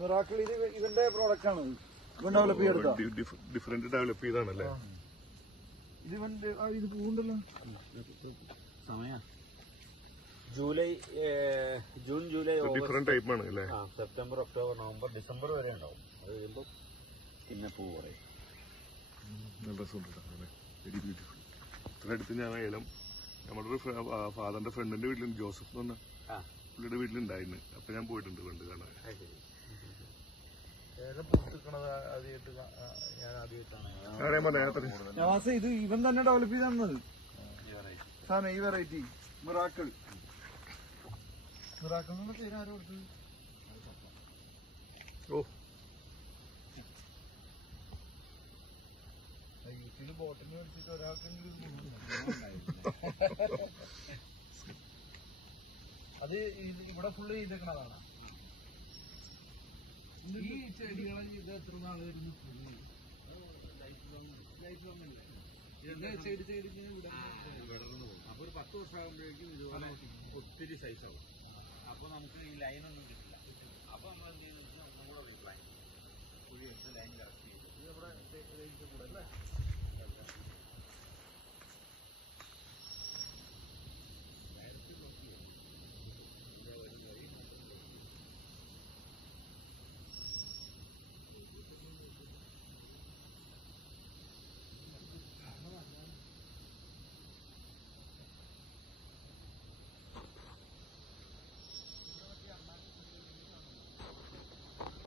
Miracle ഇത് ഇവന്റെ product ആണ്. ഇവൻ ഡെവലപ്പ് ചെയ്തെടുത്ത ഡിഫറെന്റ് ഡെവലപ്പ് ചെയ്താണല്ലേ ഇത്. ഇവന്റെ ഇത് പൂണ്ടല്ലോ. സമയം July, June, July, different type ആണ് അല്ലേ? സെപ്റ്റംബർ, ഒക്ടോബർ, നവംബർ, ഡിസംബർ വരെ ഉണ്ടാവും. അത് കഴിയുമ്പോൾ പിന്നെ പൂ പറയും. നല്ല രസമുണ്ട്. Very beautiful. ഇത്ര അടുത്ത് ഞാൻ ഏലം നമ്മുടെ ഒരു ഫാദറിന്റെ ഫ്രണ്ടിന്റെ വീട്ടിലുണ്ട്, ജോസഫ് എന്ന് പറഞ്ഞ പുള്ളിയുടെ വീട്ടിലുണ്ടായിരുന്നു. അപ്പൊ ഞാൻ പോയിട്ടുണ്ട് പണ്ട് കാണാൻ. ഇത് ഇവൻ തന്നെ ഡെവലപ്പ് ചെയ്ത് തന്നത് സാധനം. ഈ വെറൈറ്റി മിറാക്കിൾ. മിറാക്കിൾ എന്നുള്ള പേര് ആരോ കൊടുത്തത്? ഓ, യൂട്യൂബിൽ ബോട്ടിന് മേടിച്ചിട്ട് ഒരാൾക്കെങ്കിലും അത് ഇവിടെ ഫുള്ള് ചെയ്തേക്കണതാണ്. ഈ ചെടികളെ ഇത് എത്ര നാള് വരുന്നു? ചെടി ചെടി ഇവിടെ വിടർന്നു പോകും. അപ്പൊ ഒരു 10 വർഷം ആകുമ്പോഴേക്കും ഇതുപോലെ ഒത്തിരി സൈസ് ആവും. അപ്പൊ നമുക്ക് ഈ ലൈനൊന്നും കിട്ടില്ല. അപ്പൊ നമ്മൾ എന്ത് ചെയ്യുന്നത്, നമ്മുടെ റിപ്ലൈ കുഴി എടുത്ത് ലൈൻ കറക്റ്റ് ചെയ്തു. ഇത് നമ്മുടെ കൂടെ അല്ലേ?